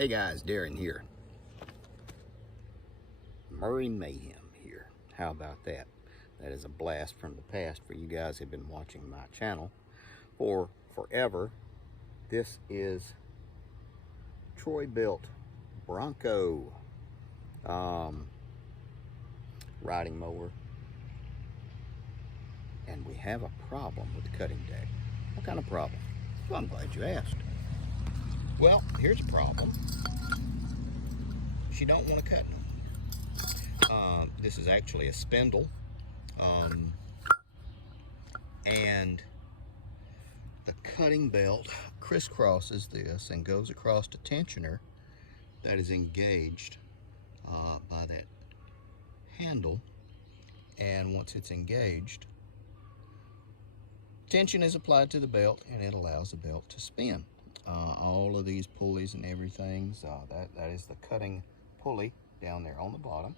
Hey guys, Darren here. Murray Mayhem here. How about that? That is a blast from the past for you guys who have been watching my channel for forever. This is TroyBilt Bronco riding mower. And we have a problem with the cutting deck. What kind of problem? Well, I'm glad you asked. Well, here's a problem. She don't want to cut. This is actually a spindle, and the cutting belt crisscrosses this and goes across the tensioner that is engaged by that handle. And once it's engaged, tension is applied to the belt and it allows the belt to spin. All of these pulleys and everything, that is the cutting pulley down there on the bottom,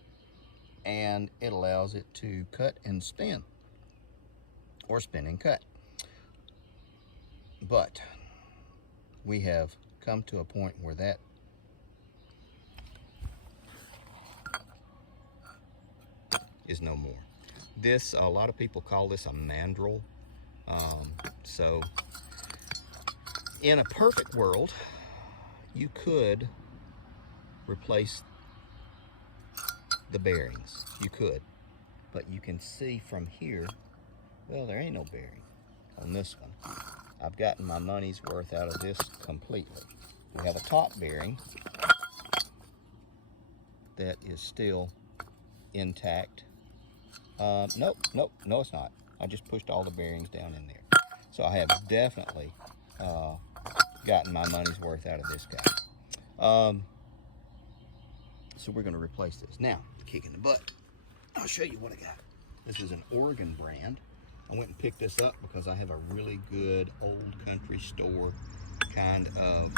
and it allows it to cut and spin, or spin and cut. But we have come to a point where that is no more. This, a lot of people call this a mandrel. So in a perfect world, you could replace the bearings. You could, but you can see from here, well, there ain't no bearing on this one. I've gotten my money's worth out of this completely. We have a top bearing that is still intact. No, it's not. I just pushed all the bearings down in there. So I have definitely gotten my money's worth out of this guy. So we're going to replace this. Now, kick in the butt. I'll show you what I got. This is an Oregon brand. I went and picked this up because I have a really good old country store kind of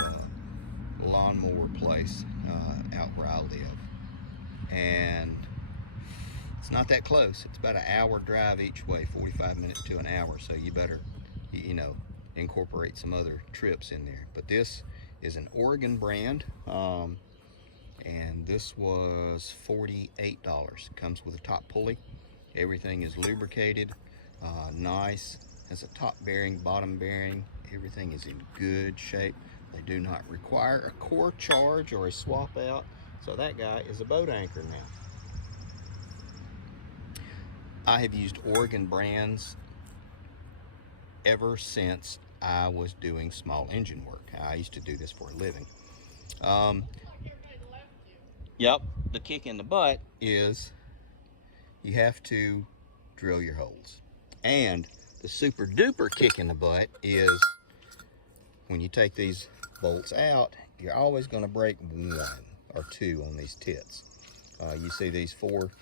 lawnmower place out where I live. And it's not that close. It's about an hour drive each way, 45 minutes to an hour. So you better, you know, incorporate some other trips in there. But this is an Oregon brand. And this was $48. It comes with a top pulley. Everything is lubricated, nice. Has a top bearing, bottom bearing. Everything is in good shape. They do not require a core charge or a swap out. So that guy is a boat anchor now. I have used Oregon brands ever since I was doing small engine work. I used to do this for a living. Yep, the kick in the butt is you have to drill your holes. And the super duper kick in the butt is when you take these bolts out, you're always going to break one or two on these tits. You see these four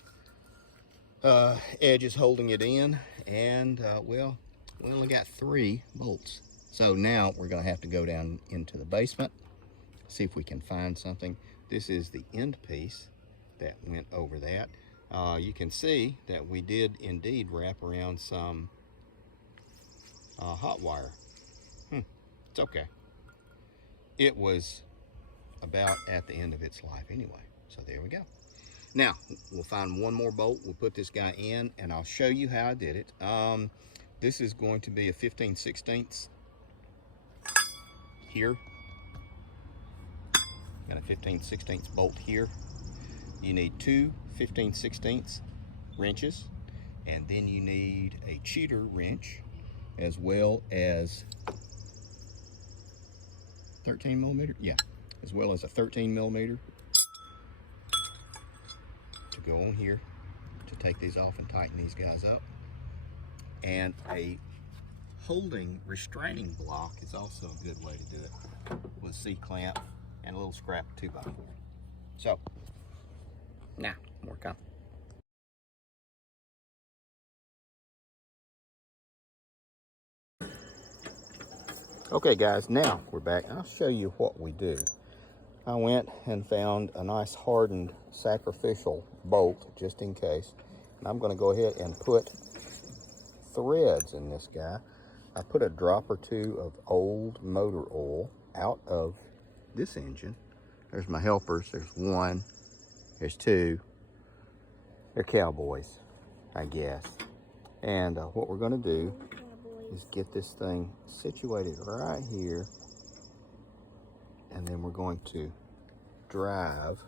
edges holding it in, and well, we only got 3 bolts. So now we're going to have to go down into the basement, see if we can find something. This is the end piece that went over that. You can see that we did indeed wrap around some hot wire. It's okay. It was about at the end of its life anyway. So there we go. Now, we'll find one more bolt. We'll put this guy in, and I'll show you how I did it. This is going to be a 15/16 here. Got a 15/16 bolt here. You need 2 15/16 wrenches, and then you need a cheater wrench, as well as 13 millimeter. Yeah, as well as a 13 millimeter to go on here to take these off and tighten these guys up. And a holding restraining block is also a good way to do it, with a C-clamp and a little scrap 2x4. So, now, more coming. Okay guys, now we're back. I'll show you what we do. I went and found a nice hardened sacrificial bolt just in case. And I'm going to go ahead and put threads in this guy. I put a drop or two of old motor oil out of this engine There's my helpers. There's one. There's two. They're cowboys, I guess. And what we're going to do is get this thing situated right here. And then we're going to drive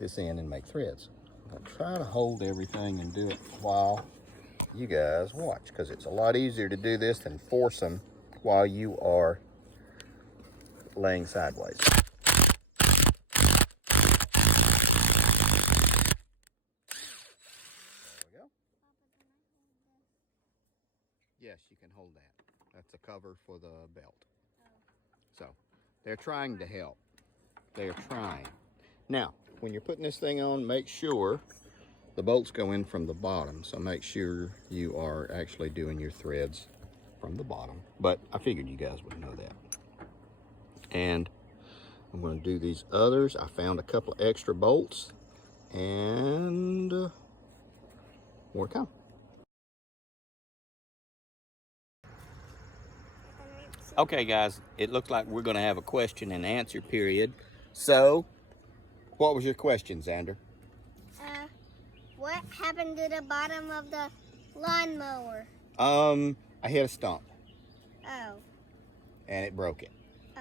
this in and make threads. I'm going to try to hold everything and do it while you guys watch, because it's a lot easier to do this than force them while you are laying sideways. There we go. Yes, you can hold that. That's a cover for the belt. So they're trying to help. They're trying. Now, when you're putting this thing on, make sure the bolts go in from the bottom. So make sure you are actually doing your threads from the bottom. But I figured you guys would know that. And I'm going to do these others. I found a couple extra bolts, and more to come. Okay, guys, it looks like we're going to have a question and answer period. So, what was your question, Xander? What happened to the bottom of the lawnmower? I hit a stump. Oh. And it broke it. Oh.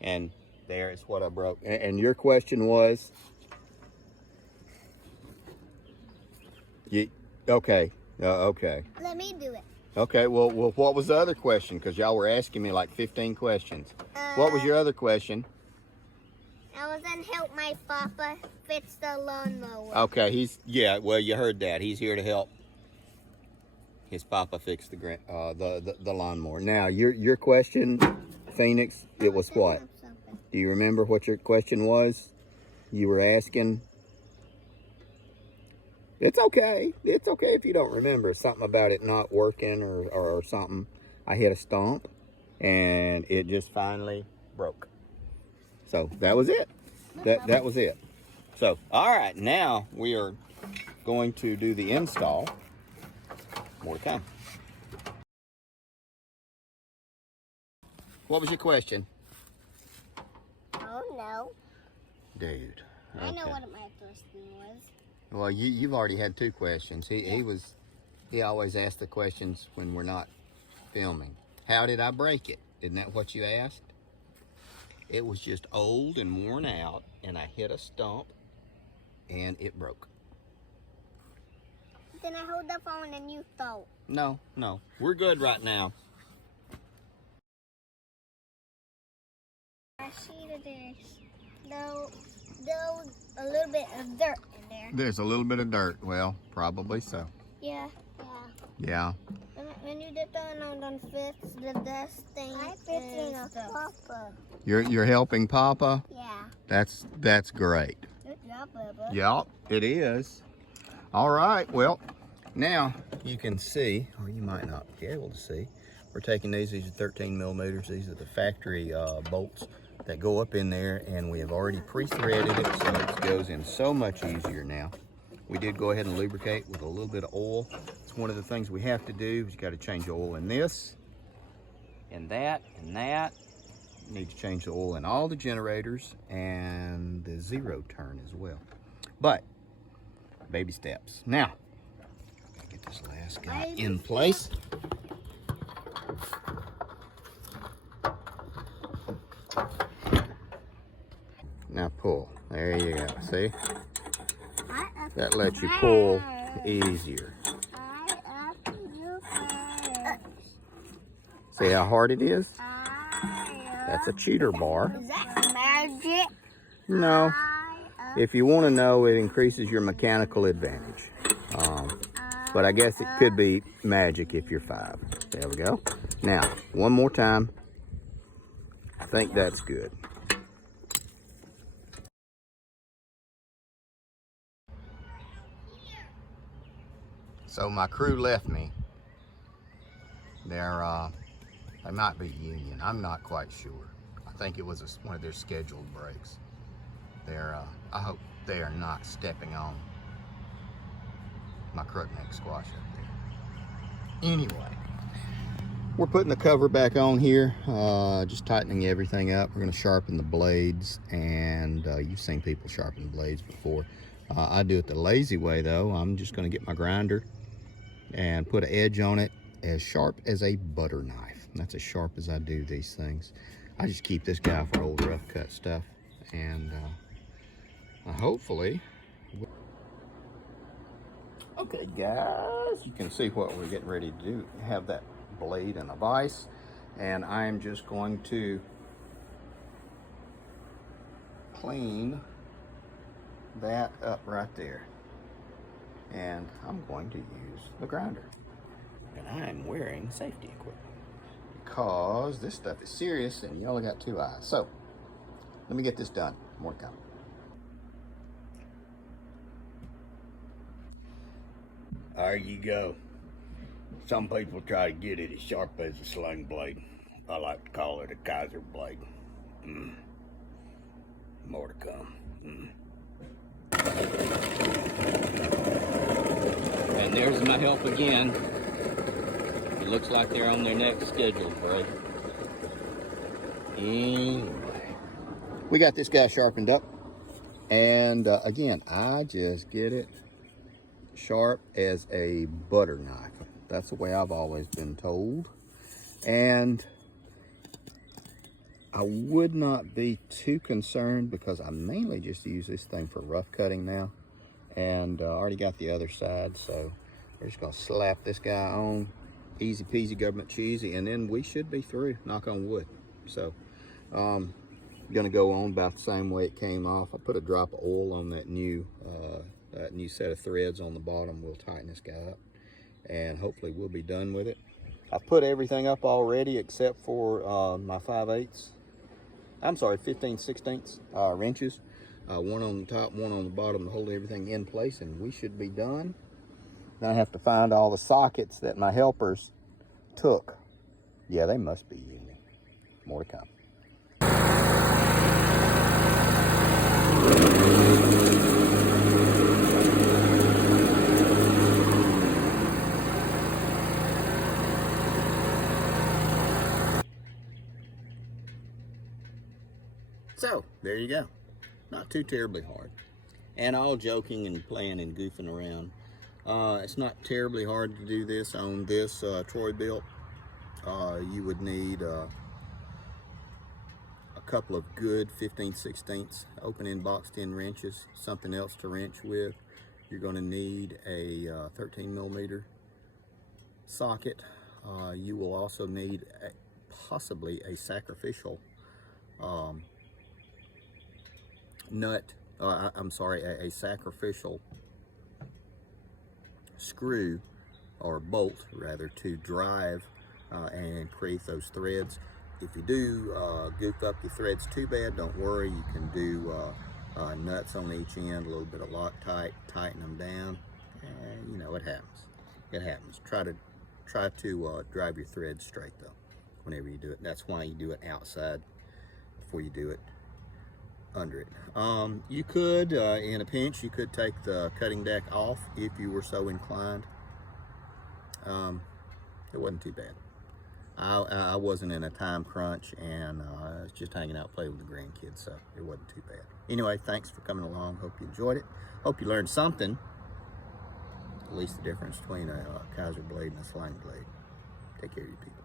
And there is what I broke. And your question was? Okay. Okay. Let me do it. Okay, well, what was the other question? Because y'all were asking me like 15 questions. What was your other question? I was gonna help my papa fix the lawnmower. Okay, well, you heard that. He's here to help his papa fix the lawnmower. Now, your question, Phoenix, it was what? Do you remember what your question was? You were asking? It's okay. It's okay if you don't remember. Something about it not working or something. I hit a stump and it just finally broke. So that was it. That was it. So, all right, now we are going to do the install. More to come. What was your question? Oh, no. Dude. Okay. I know what my question was. Well, you've already had two questions. He always asks the questions when we're not filming. How did I break it? Isn't that what you asked? It was just old and worn out, and I hit a stump, and it broke. Then I hold the phone and you thought. No, we're good right now. I see that there's a little bit of dirt in there. There's a little bit of dirt. Well, probably so. Yeah. Yeah. When you did that on fix the dust thing. I'm fixing a papa. You're helping Papa? Yeah. That's great. Good job, Bubba. Yep, it is. All right, well, now you can see, or you might not be able to see, we're taking these are 13 millimeters. These are the factory bolts that go up in there, and we have already pre-threaded it, so it goes in so much easier now. We did go ahead and lubricate with a little bit of oil. It's one of the things we have to do. You got to change the oil in this, and that, and that. You need to change the oil in all the generators and the zero turn as well. But baby steps. Now, get this last guy in place. Now pull. There you go. See? That lets you pull easier. See how hard it is? That's a cheater bar. Is that magic? No. If you want to know, it increases your mechanical advantage. But I guess it could be magic if you're 5. There we go. Now, one more time. I think that's good. So my crew left me. They might be union. I'm not quite sure. I think it was one of their scheduled breaks. I hope they are not stepping on my crookneck squash up there. Anyway, We're putting the cover back on here, just tightening everything up. We're going to sharpen the blades, and you've seen people sharpen the blades before. I do it the lazy way though. I'm just going to get my grinder and put an edge on it as sharp as a butter knife. That's as sharp as I do these things. I just keep this guy for old rough cut stuff, and hopefully. Okay guys, you can see what we're getting ready to do. Have that blade in a vise, and I'm just going to clean that up right there, and I'm going to use the grinder, and I'm wearing safety equipment because this stuff is serious and you only got 2 eyes. So let me get this done. More to come. There you go. Some people try to get it as sharp as a sling blade. I like to call it a Kaiser blade. More to come. And there's my help again. It looks like they're on their next schedule, bro. Anyway, we got this guy sharpened up. And again, I just get it sharp as a butter knife. That's the way I've always been told. And I would not be too concerned because I mainly just use this thing for rough cutting now. And I already got the other side, so we're just gonna slap this guy on. Easy peasy government cheesy, and then we should be through, knock on wood. So gonna go on about the same way it came off. I put a drop of oil on that new set of threads on the bottom. We'll tighten this guy up, and hopefully we'll be done with it. I've put everything up already except for my 15/16 wrenches. One on the top, one on the bottom to hold everything in place, and we should be done. Now I have to find all the sockets that my helpers took. Yeah, they must be union. More to come. So, there you go. Not too terribly hard. And all joking and playing and goofing around. It's not terribly hard to do this on this TroyBilt. You would need a couple of good 15/16 open-end boxed in wrenches, something else to wrench with. You're going to need a 13mm socket. You will also need possibly a sacrificial a sacrificial screw or bolt rather to drive and create those threads. If you do goof up your threads too bad, don't worry. You can do nuts on each end, a little bit of Loctite, tighten them down. And, you know, it happens. It happens. Try to drive your threads straight though whenever you do it. That's why you do it outside before you do it under it. You could, in a pinch, you could take the cutting deck off if you were so inclined. It wasn't too bad. I wasn't in a time crunch, and I was just hanging out, playing with the grandkids, so it wasn't too bad. Anyway, thanks for coming along. Hope you enjoyed it. Hope you learned something. At least the difference between a Kaiser blade and a sling blade. Take care of you people.